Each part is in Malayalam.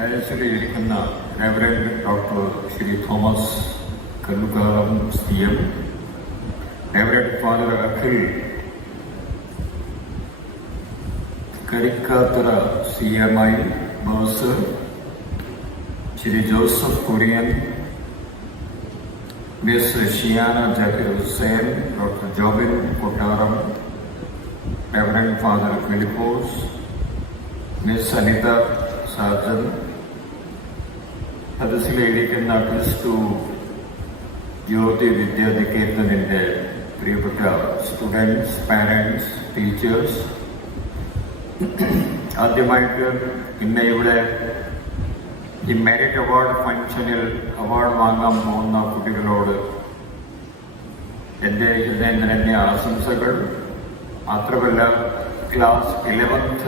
ഡയസിൽ ഇരിക്കുന്ന reverend doctor Shri Thomas Kallukalam CM, reverend father Akhil Karikkathara CMI Bose, Shri Joseph Kurian, miss Shiyana Jakir Hussain, doctor Jobin Kottaram, reverend father Philipose, miss Anitha Sajan, സദസ്സിലിരിക്കുന്ന ക്രിസ്തു ജ്യോതി വിദ്യാനികേതനിൻ്റെ പ്രിയപ്പെട്ട സ്റ്റുഡൻസ്, പാരൻസ്, ടീച്ചേഴ്സ്, ആദ്യമായിട്ട് ഇന്ന് ഇവിടെ ഈ മെറിറ്റ് അവാർഡ് ഫംഗ്ഷനിൽ അവാർഡ് വാങ്ങാൻ പോകുന്ന കുട്ടികളോട് എൻ്റെ ഹൃദയം നിറഞ്ഞ ആശംസകൾ. മാത്രമല്ല, ക്ലാസ് 11th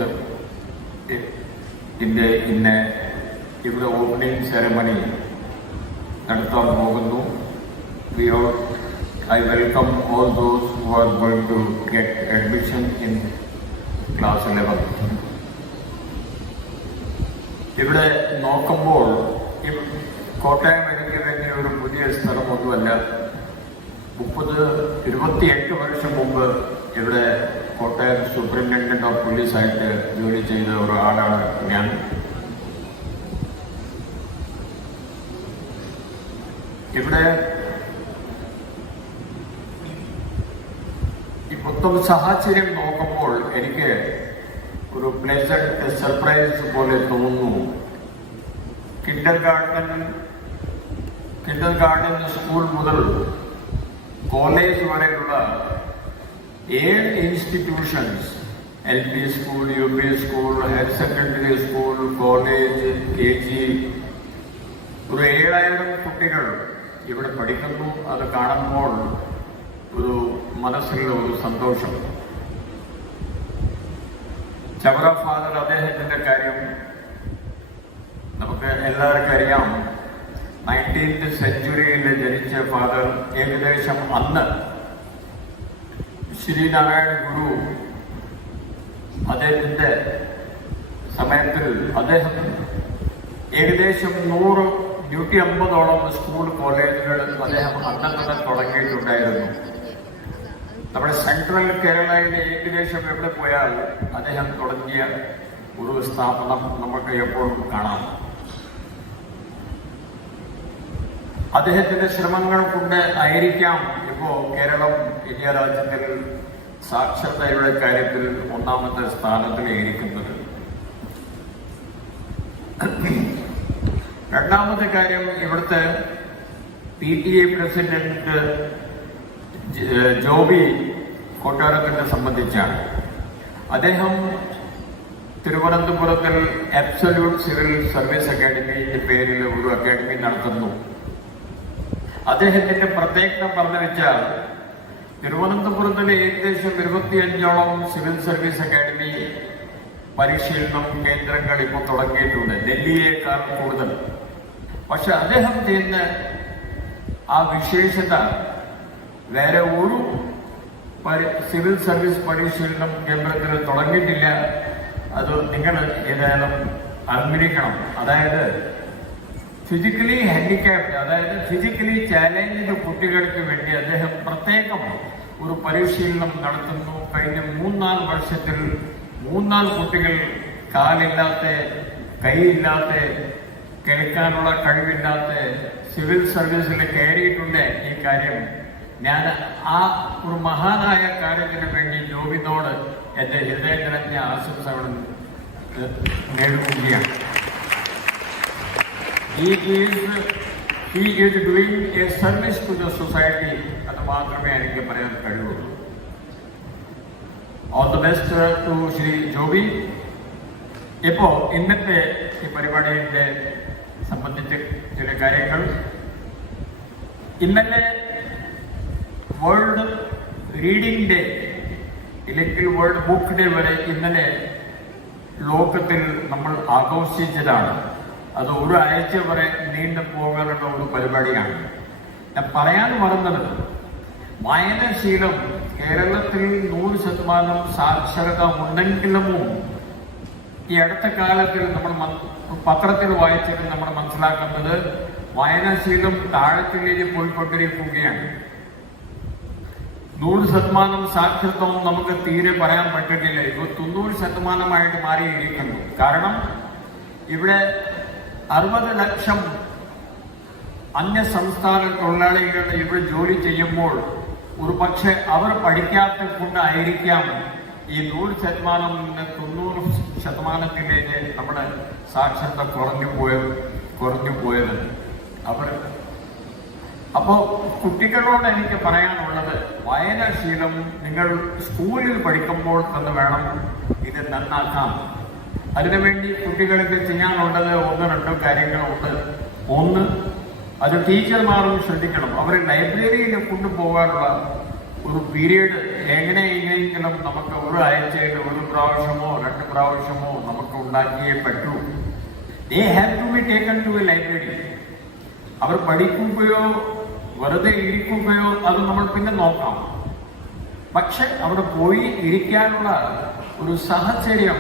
ഇന്ന് ഇവിടെ ഓപ്പണിംഗ് സെറമണി നടത്താൻ പോകുന്നു. I welcome all those who are going to get admission in class 11. ഇവിടെ നോക്കുമ്പോൾ കോട്ടയം എനിക്ക് വേണ്ടി ഒരു പുതിയ സ്ഥലമൊന്നുമല്ല. 28 വർഷം മുമ്പ് ഇവിടെ കോട്ടയം സൂപ്രണ്ടൻഡന്റ് ഓഫ് പോലീസായിട്ട് ജോലി ചെയ്ത ഒരാളാണ് ഞാൻ. ഇവിടെ ഈ മൊത്തം സാഹചര്യം നോക്കുമ്പോൾ എനിക്ക് ഒരു പ്ലസന്റ് സർപ്രൈസ് പോലെ തോന്നുന്നു. കിൻഡർ ഗാർഡൻ സ്കൂൾ മുതൽ കോളേജ് വരെയുള്ള 7 institutions, LP school, UP school, higher secondary school, college, KG, ഒരു 7000 കുട്ടികൾ ഇവിടെ പഠിക്കുന്നു. അത് കാണുമ്പോൾ ഒരു മനസ്സിലുള്ള ഒരു സന്തോഷം. ചവറ ഫാദർ, അദ്ദേഹത്തിൻ്റെ കാര്യം നമുക്ക് എല്ലാവർക്കും അറിയാം. 19th സെഞ്ച്വറിയിൽ ജനിച്ച ഫാദർ ഏകദേശം അന്ന് ശ്രീനാരായണ ഗുരു അദ്ദേഹത്തിൻ്റെ സമയത്തിൽ അദ്ദേഹം ഏകദേശം 150ഓളം സ്കൂൾ കോളേജുകൾ അദ്ദേഹം അന്ന് തന്നെ തുടങ്ങിയിട്ടുണ്ടായിരുന്നു. നമ്മുടെ സെൻട്രൽ കേരളയിലെ ഏകദേശം എവിടെ പോയാൽ അദ്ദേഹം തുടങ്ങിയ ഒരു സ്ഥാപനം നമുക്ക് എപ്പോഴും കാണാം. അദ്ദേഹത്തിന്റെ ശ്രമങ്ങൾ കൊണ്ട് ആയിരിക്കാം ഇപ്പോൾ കേരളം ഇന്ത്യ രാജ്യത്തിൽ സാക്ഷരതയുടെ കാര്യത്തിൽ 1ാമത്തെ സ്ഥാനത്തിൽ ഇരിക്കുന്നത്. 2ാമത്തെ കാര്യം, ഇവിടുത്തെ PTA പ്രസിഡന്റ് ജോബി കൊട്ടാരത്തിനെ സംബന്ധിച്ചാണ്. അദ്ദേഹം തിരുവനന്തപുരത്തിൽ അബ്സല്യൂട്ട് സിവിൽ സർവീസ് അക്കാഡമിയുടെ പേരിൽ ഒരു അക്കാഡമി നടത്തുന്നു. അദ്ദേഹത്തിന്റെ പ്രത്യേകത പറഞ്ഞു വെച്ചാൽ, തിരുവനന്തപുരത്തിലെ ഏകദേശം 25ഓളം സിവിൽ സർവീസ് അക്കാഡമി പരിശീലനം കേന്ദ്രങ്ങൾ ഇപ്പോൾ തുടങ്ങിയിട്ടുണ്ട്, ഡൽഹിയേക്കാൾ കൂടുതൽ. പക്ഷെ അദ്ദേഹം ചെയ്യുന്ന ആ വിശേഷത വേറെ ഒരു സിവിൽ സർവീസ് പരിശീലനം കേന്ദ്രത്തിൽ തുടങ്ങിയിട്ടില്ല. അത് നിങ്ങൾ ഏതായാലും അറിഞ്ഞിരിക്കണം. അതായത് ഫിസിക്കലി ഹാൻഡിക്യാപ്ഡ്, അതായത് ഫിസിക്കലി ചാലഞ്ച് കുട്ടികൾക്ക് വേണ്ടി അദ്ദേഹം പ്രത്യേകം ഒരു പരിശീലനം നടത്തുന്നു. കഴിഞ്ഞ 3-4 വർഷത്തിൽ 3-4 കുട്ടികൾ കാലില്ലാത്ത, കൈയില്ലാത്ത, കേൾക്കാനുള്ള കഴിവില്ലാത്ത സിവിൽ സർവീസിൽ കയറിയിട്ടുണ്ട്. ഈ കാര്യം ഞാൻ ആ ഒരു മഹാനായ കാര്യത്തിന് വേണ്ടി ജോബിനോട് എൻ്റെ ഹൃദയം നിറഞ്ഞ ആശംസകൾ നേടുകയാണ്. He is doing a service to the society. അത് മാത്രമേ എനിക്ക് പറയാൻ കഴിയുള്ളൂ. All the best to Shri Joby. ഇപ്പോ ഇന്നത്തെ ഈ പരിപാടിയെ സംബന്ധിച്ച് ചില കാര്യങ്ങൾ. ഇന്നലെ വേൾഡ് റീഡിംഗ് ഡേ, ഇല്ലെങ്കിൽ വേൾഡ് ബുക്ക് ഡേ വരെ ഇന്നലെ ലോകത്തിൽ നമ്മൾ ആഘോഷിച്ചതാണ്. അത് ഒരാഴ്ച വരെ നീണ്ടു പോകാനുള്ള ഒരു പരിപാടിയാണ്. ഞാൻ പറയാൻ മറന്നത്, വായനാശീലം കേരളത്തിൽ 100% സാക്ഷരത ഉണ്ടെങ്കിലും ഈ അടുത്ത കാലത്തിൽ നമ്മൾ പത്രത്തിൽ വായിച്ചിട്ട് നമ്മൾ മനസ്സിലാക്കുന്നത് വായനാശീലം താഴത്തിലേക്ക് പോയിക്കൊണ്ടിരിക്കുകയാണ്. 100% സാക്ഷരത്വം നമുക്ക് തീരെ പറയാൻ പറ്റുന്നില്ല. ഇപ്പോൾ 90% മാറിയിരിക്കുന്നു. കാരണം ഇവിടെ 60 ലക്ഷം അന്യ സംസ്ഥാന തൊഴിലാളികൾ ഇവിടെ ജോലി ചെയ്യുമ്പോൾ ഒരു പക്ഷെ അവർ പഠിക്കാത്തത് കൊണ്ടായിരിക്കാം ഈ 100% നിന്ന് 90%ത്തിലേക്ക് നമ്മുടെ സാക്ഷരത കുറഞ്ഞു പോയത്. അപ്പോൾ കുട്ടികളോട് എനിക്ക് പറയാനുള്ളത്, വായനാശീലം നിങ്ങൾ സ്കൂളിൽ പഠിക്കുമ്പോൾ തന്നെ വേണം ഇത് നന്നാക്കാം. അതിനുവേണ്ടി കുട്ടികൾക്ക് ചെയ്യാനുള്ളത് 1-2 കാര്യങ്ങളുണ്ട്. ഒന്ന്, അത് ടീച്ചർമാരും ശ്രദ്ധിക്കണം. അവർ ലൈബ്രറിയിൽ കൊണ്ടുപോകാനുള്ള ഒരു പീരീഡ് എങ്ങനെയെങ്കിലും നമുക്ക് ഒരു ആഴ്ചയിൽ 1 പ്രാവശ്യമോ 2 പ്രാവശ്യമോ നമുക്ക് ഉണ്ടാക്കിയേ പറ്റൂ. They have to be taken to a library. അവർ പഠിക്കുകയോ വെറുതെ ഇരിക്കുകയോ അത് നമ്മൾ പിന്നെ നോക്കാം. പക്ഷെ അവിടെ പോയി ഇരിക്കാനുള്ള ഒരു സാഹചര്യം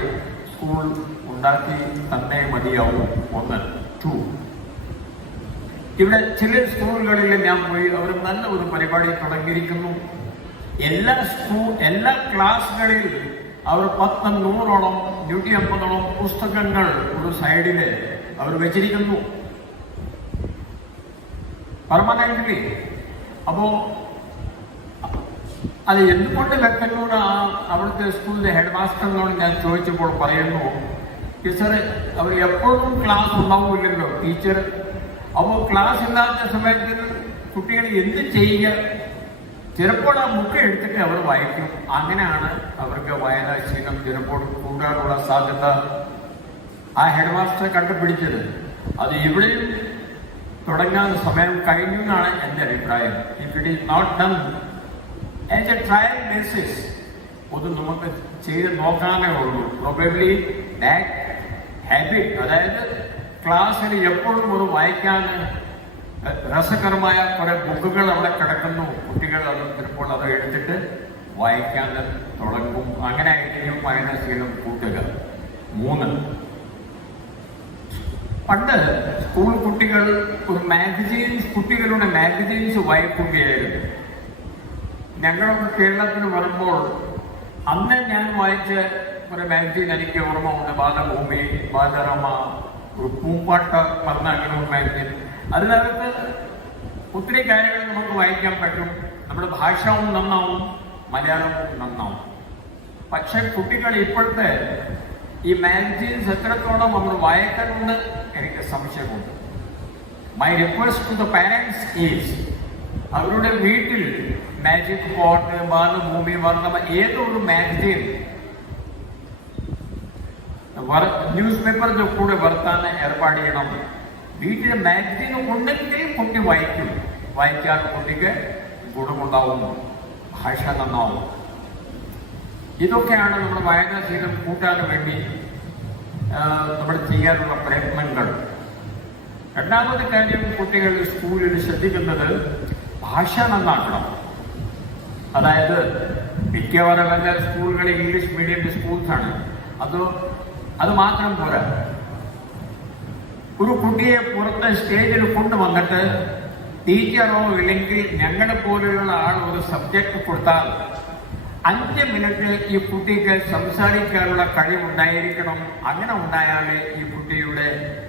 സ്കൂൾ ഉണ്ടാക്കി തന്നെ മതിയാവും. 1. 2, ഇവിടെ ചില സ്കൂളുകളിൽ ഞാൻ പോയി, അവർ നല്ല ഒരു പരിപാടി തുടങ്ങിയിരിക്കുന്നു. എല്ലാ ക്ലാസ്സുകളിൽ അവർ 100-100ഓളം 150ഓളം പുസ്തകങ്ങൾ ഒരു സൈഡില് അവർ വെച്ചിരിക്കുന്നു പെർമനന്റ്ലി. അപ്പോ അത് എന്തുകൊണ്ട് ലക്നൗ അവിടുത്തെ സ്കൂളിലെ ഹെഡ് മാസ്റ്ററിനോട് ഞാൻ ചോദിച്ചപ്പോൾ പറയുന്നു, ടീച്ചർ അവർ എപ്പോഴും ക്ലാസ് ഉണ്ടാവില്ലല്ലോ ടീച്ചർ. അപ്പോൾ ക്ലാസ് ഇല്ലാത്ത സമയത്ത് കുട്ടികൾ എന്ത് ചെയ്യുക? ചിലപ്പോൾ ആ ബുക്ക് എടുത്തിട്ട് അവർ വായിക്കും. അങ്ങനെയാണ് അവർക്ക് വായനാശീലം ചിലപ്പോൾ കൂടാനുള്ള സാധ്യത ആ ഹെഡ് മാസ്റ്റർ കണ്ടുപിടിച്ചത്. അത് ഇവിടെയും തുടങ്ങാൻ സമയം കഴിഞ്ഞു എന്നാണ് എൻ്റെ അഭിപ്രായം. If it is not done as a trial basis, അത് നമുക്ക് ചെയ്ത് നോക്കാനേ ഉള്ളൂ. പ്രോബബ്ലി ദാറ്റ് ഹാബിറ്റ്, അതായത് ക്ലാസ്സിൽ എപ്പോഴും ഒരു വായിക്കാൻ രസകരമായ കുറെ ബുക്കുകൾ അവിടെ കിടക്കുന്നു. കുട്ടികൾ അത് ചിലപ്പോൾ അത് എടുത്തിട്ട് വായിക്കാൻ തുടങ്ങും. അങ്ങനെ ആയിരിക്കും വായനാശീലം കൂട്ടുക. 3, പണ്ട് സ്കൂൾ കുട്ടികൾ ഒരു കുട്ടികളുടെ മാഗസീൻസ് വായിക്കുകയായിരുന്നു. ഞങ്ങളൊക്കെ കേരളത്തിൽ വരുമ്പോൾ അന്ന് ഞാൻ വായിച്ച ഒരു മാഗസീൻ എനിക്ക് ഓർമ്മ ഉണ്ട്. ബാലഭൂമി, ബാലരമ, ഒരു പൂമ്പാട്ട പറഞ്ഞ അങ്ങനെ ഒരു മാഗസീൻ. അതിനകത്ത് ഒത്തിരി കാര്യങ്ങൾ നമുക്ക് വായിക്കാൻ പറ്റും. നമ്മുടെ ഭാഷവും നന്നാവും, മലയാളവും നന്നാവും. പക്ഷെ കുട്ടികൾ ഇപ്പോഴത്തെ ഈ മാഗസീൻസ് എത്രത്തോളം അവർ വായിക്കുന്നുണ്ട് എനിക്ക് സംശയമുണ്ട്. My request to the parents is, അവരുടെ വീട്ടിൽ മാജിക് പോട്ട്, ബാലഭൂമി, വർണ്ണമ ഏതൊരു മാഗസീൻ ന്യൂസ് പേപ്പറിന്റെ കൂടെ വർത്താൻ ഏർപ്പാട് ചെയ്യണം. വീട്ടിലെ മാഗസീൻ ഉണ്ടെങ്കിൽ കുട്ടി വായിക്കാൻ കുട്ടിക്ക് ഗുണമുണ്ടാവും, ഭാഷ നന്നാവും. ഇതൊക്കെയാണ് നമ്മുടെ വായനാശീലം കൂട്ടാൻ വേണ്ടി നമ്മൾ ചെയ്യാനുള്ള പ്രയത്നങ്ങൾ. രണ്ടാമത്തെ കാര്യം, കുട്ടികൾ സ്കൂളിൽ ശ്രദ്ധിക്കുന്നത് ഭാഷ നന്നാക്കണം. അതായത് മിക്കവാറും എല്ലാ സ്കൂളുകളിൽ ഇംഗ്ലീഷ് മീഡിയം സ്കൂൾസാണ്. അത് മാത്രം പോരാ. ഒരു കുട്ടിയെ പുറത്ത് സ്റ്റേജിൽ കൊണ്ടുവന്നിട്ട് ടീച്ചറോ ഇല്ലെങ്കിൽ ഞങ്ങളെ പോലെയുള്ള ആൾ ഒരു സബ്ജക്ട് കൊടുത്താൽ 5 മിനിറ്റ് ഈ കുട്ടിക്ക് സംസാരിക്കാനുള്ള കഴിവുണ്ടായിരിക്കണം. അങ്ങനെ ഉണ്ടായാലേ ഈ കുട്ടിയുടെ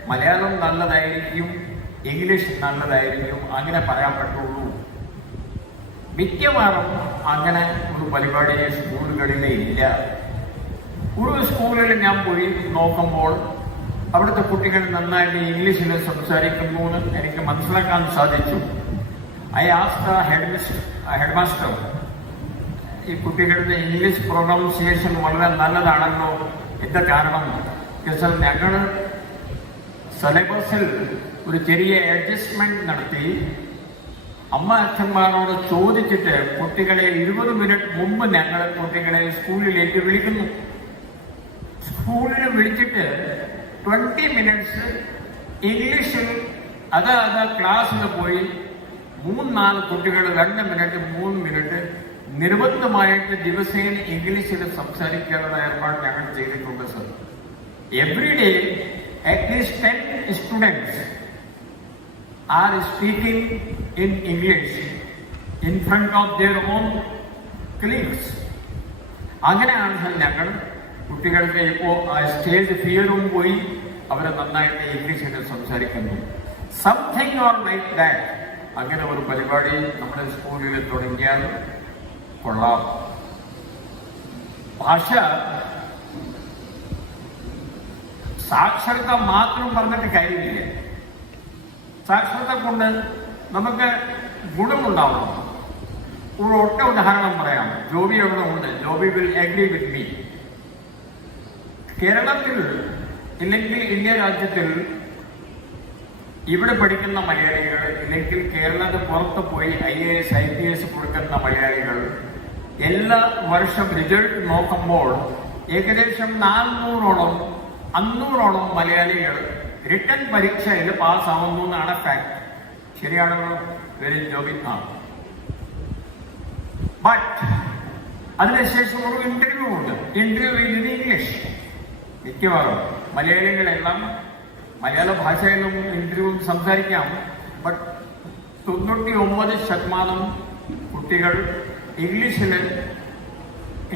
മലയാളം നല്ലതായിരിക്കും, ഇംഗ്ലീഷ് നല്ലതായിരിക്കും, അങ്ങനെ പറയാൻ പറ്റുള്ളൂ. മിക്കവാറും അങ്ങനെ ഒരു പരിപാടി സ്കൂളുകളിലേ ഇല്ല. ഒരു സ്കൂളിൽ ഞാൻ പോയി നോക്കുമ്പോൾ അവിടുത്തെ കുട്ടികൾ നന്നായിട്ട് ഇംഗ്ലീഷിൽ സംസാരിക്കുന്നു എന്ന് എനിക്ക് മനസ്സിലാക്കാൻ സാധിച്ചു. ഐ ആസ്ക്ഡ് ഹെഡ് മാസ്റ്റർ, ഈ കുട്ടികളുടെ ഇംഗ്ലീഷ് പ്രൊനൗൺസിയേഷൻ വളരെ നല്ലതാണല്ലോ, എന്താ കാരണം? സാർ, ഞങ്ങൾ സിലബസിൽ ഒരു ചെറിയ അഡ്ജസ്റ്റ്മെന്റ് നടത്തി അച്ഛന്മാരോട് ചോദിച്ചിട്ട് കുട്ടികളെ 20 മിനിറ്റ് മുമ്പ് ഞങ്ങൾ കുട്ടികളെ സ്കൂളിലേക്ക് വിളിക്കുന്നു. സ്കൂളിൽ വിളിച്ചിട്ട് 20 മിനിറ്റ്സ് ഇംഗ്ലീഷിൽ ക്ലാസ്സിൽ പോയി 3-4 കുട്ടികൾ 2 മിനിറ്റ് 3 മിനിറ്റ് നിർബന്ധമായിട്ട് ദിവസേന ഇംഗ്ലീഷിൽ സംസാരിക്കാനുള്ള ഏർപ്പാട് ഞങ്ങൾ ചെയ്തിട്ടുണ്ട് sir. every day at least 10 students are speaking in English in front of their own colleagues. അങ്ങനെയാണ് ഞങ്ങൾ കുട്ടികൾക്ക് ഇപ്പോൾ സ്റ്റേജ് ഫിയറും പോയി അവരെ നന്നായിട്ട് ഇംഗ്ലീഷിൽ സംസാരിക്കുന്നു. Something or like that. അങ്ങനെ ഒരു പരിപാടി നമ്മുടെ സ്കൂളിൽ തുടങ്ങിയാൽ കൊള്ളാം. ഭാഷ സാക്ഷരത മാത്രം പറഞ്ഞിട്ട് കാര്യമില്ല. സാക്ഷരത കൊണ്ട് നമുക്ക് ഗുണമുണ്ടാവണം. ഒരു ഒറ്റ ഉദാഹരണം പറയാം. ജോബി എവിടെ ഉണ്ട്? Joby will agree with me. കേരളത്തിൽ ഇല്ലെങ്കിൽ ഇന്ത്യ രാജ്യത്തിൽ ഇവിടെ പഠിക്കുന്ന മലയാളികൾ, ഇല്ലെങ്കിൽ കേരളത്തിൽ പുറത്ത് പോയി IAS IPS കൊടുക്കുന്ന മലയാളികൾ എല്ലാ വർഷം റിസൾട്ട് നോക്കുമ്പോൾ ഏകദേശം 400-500 മലയാളികൾ റിട്ടൺ പരീക്ഷയിൽ പാസ്സാവുന്നു എന്നാണ് ഫാക്ട്. ശരിയാണല്ലോ? വെരി ജോബി. ബട്ട് അതിനുശേഷം ഒരു ഇന്റർവ്യൂ ഉണ്ട്. Interview in English. മിക്കവാറും മലയാളികളെല്ലാം മലയാള ഭാഷയിലും ഇന്റർവ്യൂ സംസാരിക്കാം. ബട്ട് 99% കുട്ടികൾ ഇംഗ്ലീഷിൽ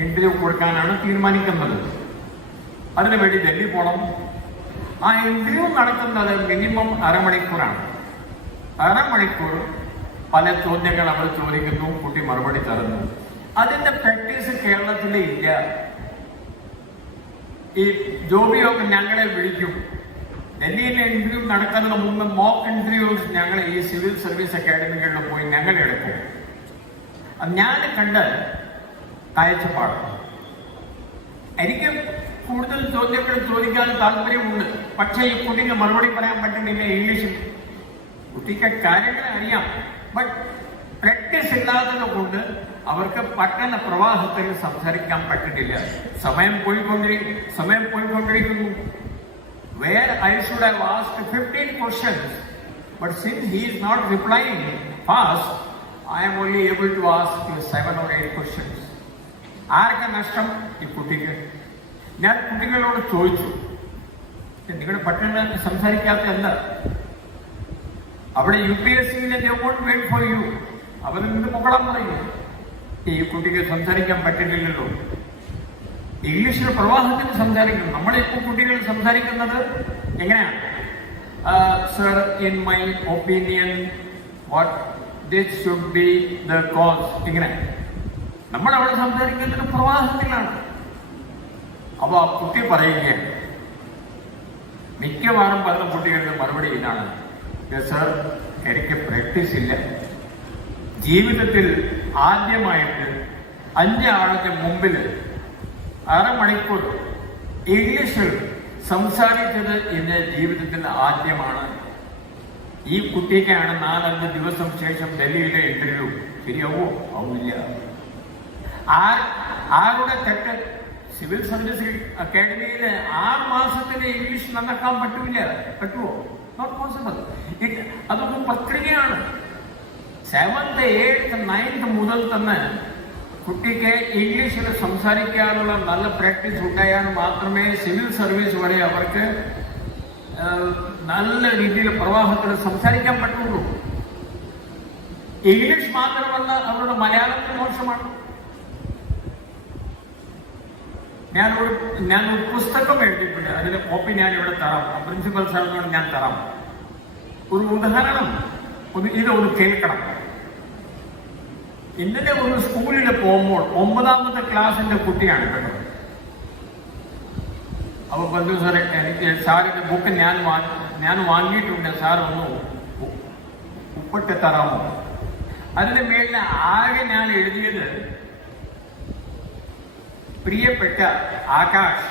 ഇന്റർവ്യൂ കൊടുക്കാനാണ് തീരുമാനിക്കുന്നത്. അതിനുവേണ്ടി ഡൽഹി പോകണം. ആ ഇന്റർവ്യൂ നടക്കുന്നത് മിനിമം അരമണിക്കൂറാണ്. അരമണിക്കൂർ പല ചോദ്യങ്ങൾ അവർ ചോദിക്കുന്നു, കുട്ടി മറുപടി തരുന്നു. അതിന്റെ പ്രാക്ടീസ് കേരളത്തിൽ ഇല്ല. ഈ ജോബിയൊക്കെ ഞങ്ങളെ വിളിക്കും. ഡൽഹിയിലെ ഇന്റർവ്യൂ നടക്കുന്നതിന് മുമ്പ് മോക്ക് ഇന്റർവ്യൂസ് ഞങ്ങൾ ഈ സിവിൽ സർവീസ് അക്കാഡമികളിൽ പോയി ഞങ്ങൾ എടുക്കും. ഞാൻ കണ്ട കാഴ്ചപ്പാട്. എനിക്ക് കൂടുതൽ ചോദ്യങ്ങൾ ചോദിക്കാൻ താല്പര്യമുണ്ട്. പക്ഷേ ഈ കുട്ടിക്ക് മറുപടി പറയാൻ പറ്റുന്നില്ല ഇംഗ്ലീഷിൽ. കുട്ടിക്ക് കാര്യങ്ങൾ അറിയാം, ബട്ട് പ്രാക്ടീസ് ഇല്ലാത്തത് കൊണ്ട് അവർക്ക് പഠന പ്രവാഹത്തിൽ സംസാരിക്കാൻ പറ്റുന്നില്ല. സമയം പോയിക്കൊണ്ടിരിക്കുന്നു. Where I should have asked 15 questions, but since he is not replying fast, I am only able to ask 7 or 8 questions. ആർക്കാ നഷ്ടം? ഈ കുട്ടിക്ക്. ഞാൻ കുട്ടികളോട് ചോദിച്ചു, നിങ്ങളുടെ പഠനം സംസാരിക്കാത്ത എന്താ? അവിടെ UPSC-യിലെ they won't wait for you. അവർ നിന്ന് പൊക്കളം പറയും. ഈ കുട്ടിക്ക് സംസാരിക്കാൻ പറ്റില്ലല്ലോ. ഇംഗ്ലീഷിൽ പ്രവാഹത്തിൽ സംസാരിക്കുന്നു. നമ്മളിപ്പോൾ കുട്ടികൾ സംസാരിക്കുന്നത് എങ്ങനെയാണ്? Sir, in my opinion what this should be the cause. ഇങ്ങനെ നമ്മളവിടെ സംസാരിക്കുന്നത് പ്രവാഹത്തിലാണ്. അപ്പോൾ ആ കുട്ടി പറയുകയാണ്, മിക്കവാറും പറഞ്ഞ കുട്ടികളുടെ മറുപടി ഇതാണ്, സർ എനിക്ക് പ്രാക്ടീസ് ഇല്ല. ജീവിതത്തിൽ ആദ്യമായിട്ട് 5 ആൾക്ക് മുമ്പിൽ അരമണിക്കൂർ ഇംഗ്ലീഷിൽ സംസാരിച്ചത് ഇന്ന് ജീവിതത്തിൽ ആദ്യമാണ്. ഈ കുട്ടിക്കാണ് 4-5 ദിവസം ശേഷം ഡൽഹിയിലെ ഇന്റർവ്യൂ. ശരിയാവോ? ആവില്ല. ആരുടെ തെറ്റ്? സിവിൽ സർവീസ് അക്കാഡമിയില് 6 മാസത്തിന് ഇംഗ്ലീഷ് നന്നാക്കാൻ പറ്റുമോ? Not possible. അതൊക്കെ പ്രക്രിയയാണ്. 7th 8th 9th മുതൽ തന്നെ കുട്ടിക്ക് ഇംഗ്ലീഷിൽ സംസാരിക്കാനുള്ള നല്ല പ്രാക്ടീസ് ഉണ്ടായാൽ മാത്രമേ സിവിൽ സർവീസ് വരെ അവർക്ക് നല്ല രീതിയിൽ പ്രവാഹത്തിൽ സംസാരിക്കാൻ പറ്റുള്ളൂ. ഇംഗ്ലീഷ് മാത്രമല്ല, അവരുടെ മലയാളത്തിൽ മോശമാണ്. ഞാനൊരു പുസ്തകം എഴുതിയിട്ടുണ്ട്. അതിന്റെ കോപ്പി ഞാൻ ഇവിടെ തരാം. പ്രിൻസിപ്പൽ സാറിനോട് ഞാൻ തരാം. ഒരു ഉദാഹരണം ഇതൊന്ന് കേൾക്കണം. ഇന്നലെ ഒരു സ്കൂളിൽ പോകുമ്പോൾ 9ാമത്തെ ക്ലാസ്സിന്റെ കുട്ടിയാണ് കേട്ടോ. അപ്പൊ പറഞ്ഞു, സാറേ എനിക്ക് സാറിന്റെ ബുക്ക് ഞാൻ വാങ്ങിയിട്ടുണ്ട്, സാർ ഒന്ന് ഉപ്പിട്ട് തരാമോ? അതിന്റെ മേലിൽ ആകെ ഞാൻ എഴുതിയത്, പ്രിയപ്പെട്ട ആകാശ്,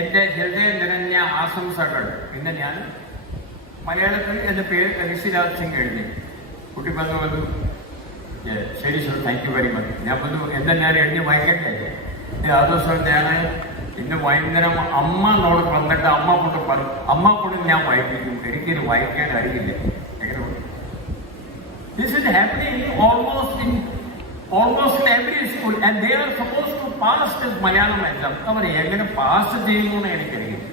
എന്റെ ഹൃദയം നിറഞ്ഞ ആശംസകൾ. പിന്നെ ഞാൻ മലയാളത്തിൽ എന്റെ പേര് ഋഷിരാജ് സിംഗ് എഴുതി. കുട്ടി വന്നു, ശരി sir, thank you very much. ഞാൻ പറഞ്ഞു, എന്താ ഞാൻ എഴുതി വായിക്കട്ടെ? അതോ സർ, ഞാൻ ഇന്ന് വൈകുന്നേരം അമ്മനോട് വന്നിട്ട് അമ്മ കൊണ്ട് ഞാൻ വായിപ്പിക്കും. എനിക്കിത് വായിക്കാൻ അറിയില്ല. This is happening almost in almost in every school, and they are supposed to pass this Malayalam exam. അവർ എങ്ങനെ പാസ് ചെയ്യുന്നു എന്ന് എനിക്കറിയില്ല.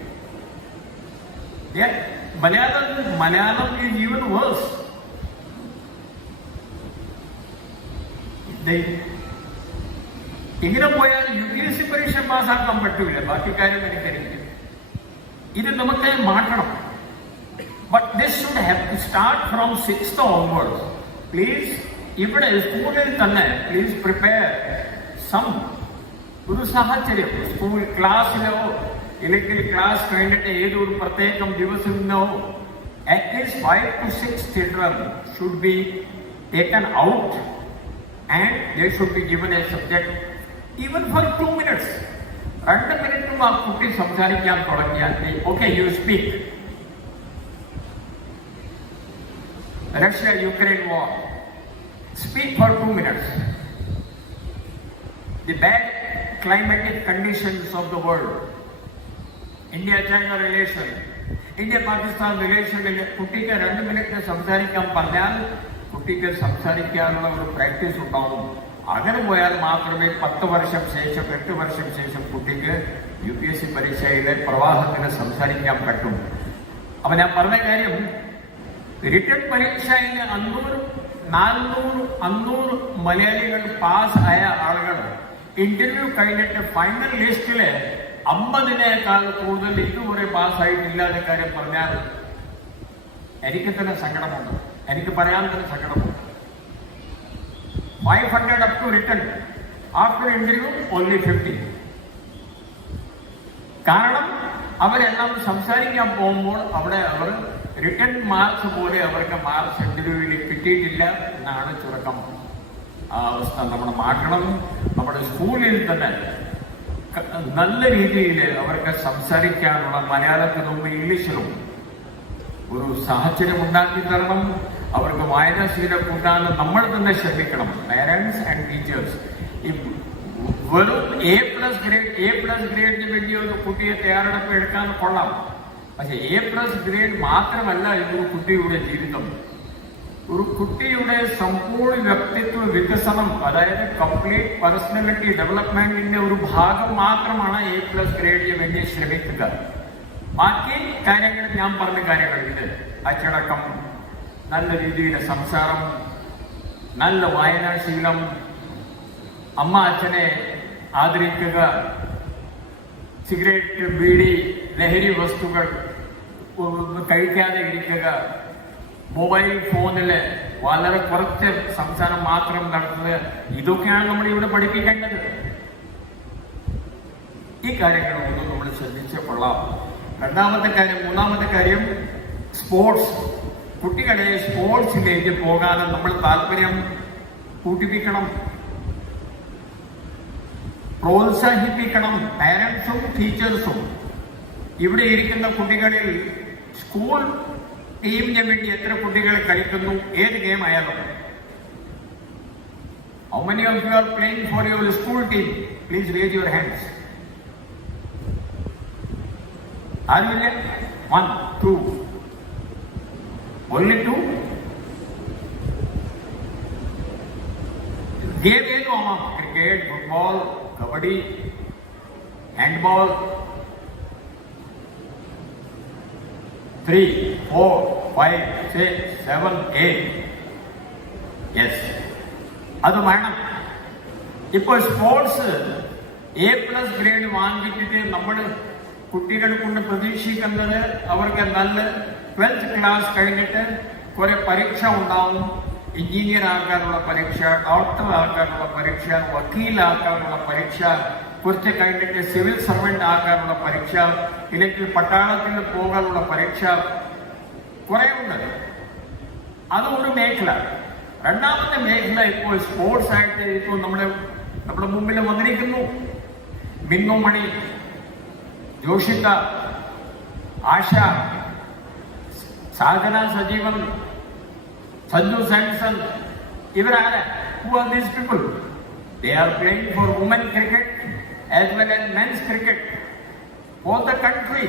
Malayalam is even worse. ഇങ്ങനെ പോയാൽ UPSC പരീക്ഷ പാസ്സാക്കാൻ പറ്റൂല. ബാക്കി കാര്യം എനിക്കറിയില്ല. ഇത് നമുക്ക് മാറ്റണം. But this should have to start from 6th onwards. Please, ഇവിടെ സ്കൂളിൽ തന്നെ പ്ലീസ് പ്രിപ്പയർ സം ഒരു സാഹചര്യം. സ്കൂൾ ക്ലാസ്സിലോ ഇല്ലെങ്കിൽ ക്ലാസ് കഴിഞ്ഞിട്ട് ഏതൊരു പ്രത്യേകം ദിവസമോ at least 5 to 6 children should be taken out and they should be given a subject even for 2 minutes. 2 മിനിറ്റും ആ കുട്ടി സംസാരിക്കാൻ തുടങ്ങിയാൽ okay you speak. Russia-Ukraine war. Speak for 2 minutes. The bad climatic conditions of the world. India-China relation. India-Pakistan relation. കുട്ടിക്ക് 2 മിനിറ്റ് സംസാരിക്കാൻ പറഞ്ഞാൽ കുട്ടിക്ക് സംസാരിക്കാനുള്ള ഒരു പ്രാക്ടീസ് ഉണ്ടാവും. അങ്ങനെ പോയാൽ മാത്രമേ 10 വർഷം ശേഷം 8 വർഷം ശേഷം കുട്ടിക്ക് UPSC പരീക്ഷയിലെ പ്രവാഹത്തിന് സംസാരിക്കാൻ പറ്റും. അപ്പൊ ഞാൻ പറഞ്ഞ കാര്യം, റിട്ടൺ പരീക്ഷയിൽ 500 മലയാളികൾ പാസ് ആയ ആളുകൾ ഇന്റർവ്യൂ കഴിഞ്ഞിട്ട് ഫൈനൽ ലിസ്റ്റില് 50-നേക്കാൾ കൂടുതൽ ഇതുവരെ പാസ്സായിട്ടില്ലാത്ത കാര്യം പറഞ്ഞാൽ എനിക്ക് തന്നെ സങ്കടമുണ്ട്. എനിക്ക് പറയാൻ തന്നെ സങ്കടമുണ്ട്. 500 up to written. After interview only 50. കാരണം അവരെല്ലാം സംസാരിക്കാൻ പോകുമ്പോൾ അവിടെ അവർ റിട്ടൺ മാർക്സ് പോലെ അവർക്ക് മാർക്സ് ഇന്റർവ്യൂവിൽ കിട്ടിയിട്ടില്ല എന്നാണ് ചുരുക്കം. ആ അവസ്ഥ നമ്മൾ മാറ്റണം. നമ്മുടെ സ്കൂളിൽ തന്നെ നല്ല രീതിയിൽ അവർക്ക് സംസാരിക്കാനുള്ള മലയാളത്തിലും ഇംഗ്ലീഷിലും ഒരു സാഹചര്യം ഉണ്ടാക്കി തരണം. അവർക്ക് വായനാശീലം കൂട്ടാൻ നമ്മൾ തന്നെ ശ്രമിക്കണം, പേരൻസ് ആൻഡ് ടീച്ചേഴ്സ്. വെറും A+ ഗ്രേഡിന് വേണ്ടി ഒരു കുട്ടിയെ തയ്യാറെടുപ്പ് എടുക്കാൻ കൊള്ളാം. പക്ഷെ A+ ഗ്രേഡ് മാത്രമല്ല ഇതൊരു കുട്ടിയുടെ ജീവിതം. ഒരു കുട്ടിയുടെ സമ്പൂർണ്ണ വ്യക്തിത്വ വികസനം, അതായത് കംപ്ലീറ്റ് പേഴ്സണാലിറ്റി ഡെവലപ്മെന്റിന്റെ ഒരു ഭാഗം മാത്രമാണ് A+ ഗ്രേഡിന് വേണ്ടി ശ്രമിക്കുക. ബാക്കി കാര്യങ്ങൾ ഞാൻ പറഞ്ഞ കാര്യങ്ങൾ, ഇത് അച്ചടക്കം, നല്ല രീതിയിലെ സംസാരം, നല്ല വായനാശീലം, അമ്മ അച്ഛനെ ആദരിക്കുക, സിഗരറ്റ്, ബീഡി, ലഹരി വസ്തുക്കൾ കഴിക്കാതെ ഇരിക്കുക, മൊബൈൽ ഫോണിൽ വളരെ കുറച്ച് സംസാരം മാത്രം നടത്തുക, ഇതൊക്കെയാണ് നമ്മൾ ഇവിടെ പഠിപ്പിക്കേണ്ടത്. ഈ കാര്യങ്ങളൊന്നും നമ്മൾ ശ്രദ്ധിച്ച് കൊള്ളാം. മൂന്നാമത്തെ കാര്യം സ്പോർട്സ്. കുട്ടികളെ സ്പോർട്സിലേക്ക് പോകാൻ നമ്മൾ താല്പര്യം കൂട്ടിപ്പിക്കണം, പ്രോത്സാഹിപ്പിക്കണം. പാരൻസും ടീച്ചേഴ്സും ഇവിടെ ഇരിക്കുന്ന കുട്ടികളിൽ സ്കൂൾ ടീമിന് വേണ്ടി എത്ര കുട്ടികൾ കളിക്കുന്നു, ഏത് ഗെയിം ആയാലും. How many of you are playing for your school team? Please raise your hands. ആരുമില്ല? 1, 2. Only 2? ഗെയിം ഏതു ആവാം? Cricket, football, kabaddi, handball. 3, 4, 5, 6, 7, 8. Yes, അത് വേണം. ഇപ്പോൾ സ്പോർട്സ് A+ ഗ്രേഡ് വാങ്ങിച്ചിട്ട് നമ്മൾ കുട്ടികൾ കൊണ്ട് പ്രതീക്ഷിക്കുന്നത് അവർക്ക് നല്ല 12th ക്ലാസ് കഴിഞ്ഞിട്ട് കുറെ പരീക്ഷ ഉണ്ടാവും. എഞ്ചിനീയർ ആക്കാനുള്ള പരീക്ഷ, ഡോക്ടർ ആക്കാനുള്ള പരീക്ഷ, വക്കീലാക്കാനുള്ള പരീക്ഷ, കുറച്ച് കഴിഞ്ഞിട്ട് സിവിൽ സർവന്റ് ആക്കാനുള്ള പരീക്ഷ, ഇല്ലെങ്കിൽ പട്ടാളത്തിൽ പോകാനുള്ള പരീക്ഷ, കുറെ ഉണ്ട്. അത് ഒരു മേഖല. രണ്ടാമത്തെ മേഖല ഇപ്പോൾ സ്പോർട്സ് ആയിട്ട് ഇപ്പോൾ നമ്മുടെ മുമ്പിൽ വന്നിരിക്കുന്നു. മിന്നുമണി, ജോഷിത, ആശ, സാധന സജീവൻ, സഞ്ജു സാംസൺ, ഇവരാണ്? Who are these people? They are playing for women cricket as well as men's cricket for the country.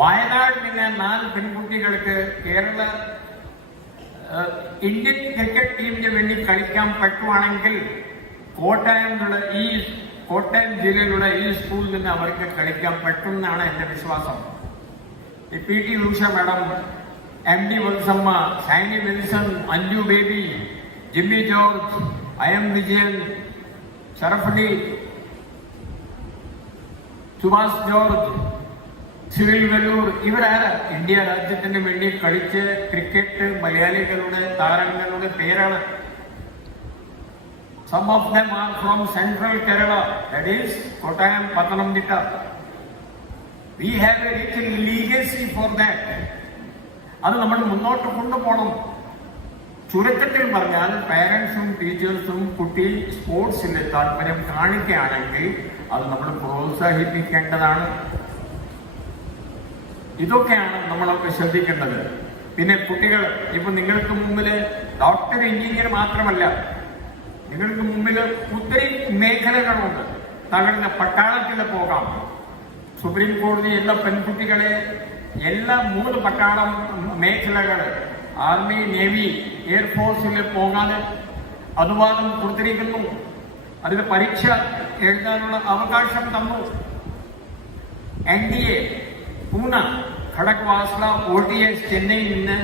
വയനാട്ടിലെ 4 പെൺകുട്ടികൾക്ക് കേരള ഇന്ത്യൻ ക്രിക്കറ്റ് ടീമിന് വേണ്ടി കളിക്കാൻ പറ്റുവാണെങ്കിൽ കോട്ടയം ജില്ലയിലുള്ള ഈ സ്കൂളിൽ നിന്ന് അവർക്ക് കളിക്കാൻ പറ്റുമെന്നാണ് എൻ്റെ വിശ്വാസം. PT Usha madam, MD Valsamma, Shiny Wilson, Anju baby, Jimmy George, IM Vijayan, Sharafali, Subhash George, Cyril Vellore, ഇവരാണ് ഇന്ത്യ രാജ്യത്തിന് വേണ്ടി കളിച്ച് ക്രിക്കറ്റ് മലയാളികളുടെ താരങ്ങളുടെ പേരാണ്. Some of them are from central Kerala, that is Kottayam, Pathanamthitta. We have a rich legacy for that. അത് നമ്മൾ മുന്നോട്ട് കൊണ്ടുപോകണം. ചുരുക്കത്തിൽ പറഞ്ഞാൽ പാരൻസും ടീച്ചേഴ്സും കുട്ടി സ്പോർട്സിൽ താല്പര്യം കാണിക്കുകയാണെങ്കിൽ അത് നമ്മൾ പ്രോത്സാഹിപ്പിക്കേണ്ടതാണ്. ഇതൊക്കെയാണ് നമ്മളൊക്കെ ശ്രദ്ധിക്കേണ്ടത്. പിന്നെ കുട്ടികൾ, ഇപ്പൊ നിങ്ങൾക്ക് മുമ്പിൽ ഡോക്ടർ, എഞ്ചിനീയർ മാത്രമല്ല, നിങ്ങൾക്ക് മുമ്പിൽ ഒത്തിരി മേഖലകളുണ്ട്. താങ്കളുടെ പട്ടാളത്തിൽ പോകാം. സുപ്രീം കോടതി എല്ലാ പെൺകുട്ടികളെ എല്ലാ 3 പട്ടാളം മേഖലകൾ, ആർമി, നേവി, എയർഫോഴ്സിൽ പോകാൻ അനുവാദം കൊടുത്തിരിക്കുന്നു. അതിന് പരീക്ഷ എഴുതാനുള്ള അവകാശം തന്നു. NDA, പൂന, ഖടക്വാസ്ല, OTS, ചെന്നൈയിൽ നിന്ന്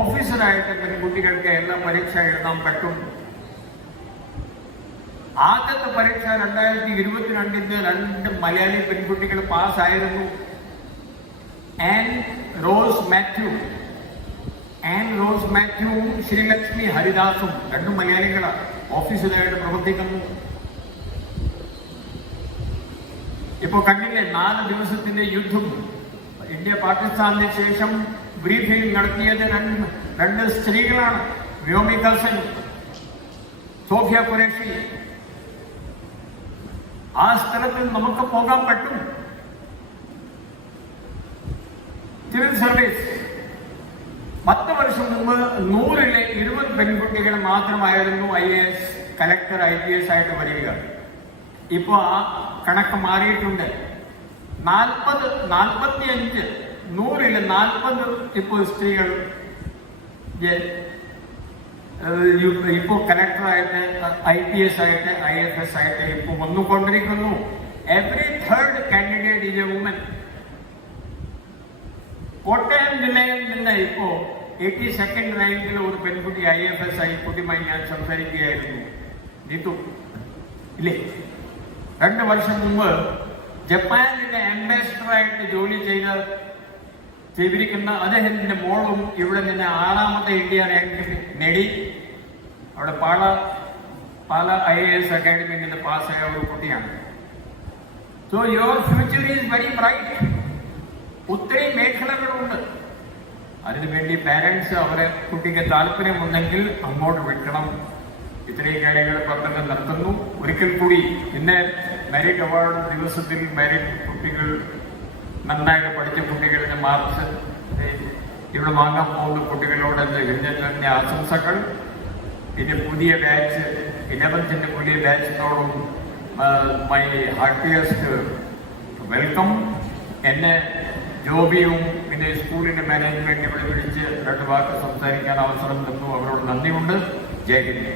ഓഫീസറായിട്ട് പെൺകുട്ടികൾക്ക് എല്ലാ പരീക്ഷ എഴുതാൻ പറ്റും. ആദ്യത്തെ പരീക്ഷ 2022 2 മലയാളി പെൺകുട്ടികൾ പാസ്സായിരുന്നു. ആൻ റോസ് മാത്യുവും ശ്രീലക്ഷ്മി ഹരിദാസും 2 മലയാളികളാണ് ഓഫീസറായിട്ട് പ്രവർത്തിക്കുന്നു. ഇപ്പൊ കണ്ടില്ലേ 4 ദിവസത്തിന്റെ യുദ്ധം. ഇന്ത്യ പാകിസ്ഥാനിന് ശേഷം ബ്രീഫിംഗ് നടത്തിയത് 2 സ്ത്രീകളാണ്. വ്യോമിക സെൻ, സോഫിയ ഖുറേഷി. ആ സ്ഥലത്ത് നമുക്ക് പോകാൻ പറ്റും. സിവിൽ സർവീസ് 10 വർഷം മുമ്പ് 100-ലെ 20 പെൺകുട്ടികൾ മാത്രമായിരുന്നു IAS, കലക്ടർ, IPS ആയിട്ട് വരിക. ഇപ്പൊ ആ കണക്ക് മാറിയിട്ടുണ്ട്. 40, 45, 100-ലെ 40 ഇപ്പോൾ സ്ത്രീകൾ ഇപ്പോ കലക്ടറായിട്ട്, IPS ആയിട്ട്, IFS ആയിട്ട് ഇപ്പൊ വന്നുകൊണ്ടിരിക്കുന്നു. Every 3rd candidate is a woman. Kottayam ജില്ലയിൽ നിന്ന് ഇപ്പോ 82nd റാങ്കിൽ ഒരു പെൺകുട്ടി IFS ആയി കുട്ടിയുമായി ഞാൻ സംസാരിക്കുകയായിരുന്നു. നീതു ഇല്ലേ? 2 വർഷം മുമ്പ് ജപ്പാനിലെ അംബാസിഡറായിട്ട് ജോലി ചെയ്തിരിക്കുന്ന അദ്ദേഹത്തിന്റെ മോളും ഇവിടെ നിന്ന് 6ാമത്തെ ഇന്ത്യ റാങ്ക് നേടി. അവിടെ പാല IAS അക്കാഡമിയിൽ നിന്ന് പാസ്സായ ഒരു കുട്ടിയാണ്. So your future is very bright. ഒത്തിരി മേഖലകളുണ്ട്. അതിനുവേണ്ടി പാരൻസ് അവരെ കുട്ടിക്ക് താല്പര്യമുണ്ടെങ്കിൽ അങ്ങോട്ട് വിൽക്കണം. ഇത്രയും കാര്യങ്ങൾ പറഞ്ഞത് നടത്തുന്നു. ഒരിക്കൽ കൂടി ഇന്ന് മെറിറ്റ് അവാർഡ് ദിവസത്തിൽ മെറിറ്റ് കുട്ടികൾ, നന്നായിട്ട് പഠിച്ച കുട്ടികളുടെ മാർക്സ് ഇവിടെ വാങ്ങാൻ പോകുന്ന കുട്ടികളോട് എന്റെ ആശംസകൾ. പിന്നെ പുതിയ ബാച്ച് 11th പുതിയ ബാച്ചിനോടും മൈ ഹാർട്ടിയസ്റ്റ് വെൽക്കം. എന്നെ ജോബിയും പിന്നെ സ്കൂളിന്റെ മാനേജ്മെന്റ് ഇവിടെ വിളിച്ച് 2 വാക്ക് സംസാരിക്കാൻ അവസരം തന്നു. അവരോട് നന്ദിയുണ്ട്. ജയ് ഹിന്ദ്.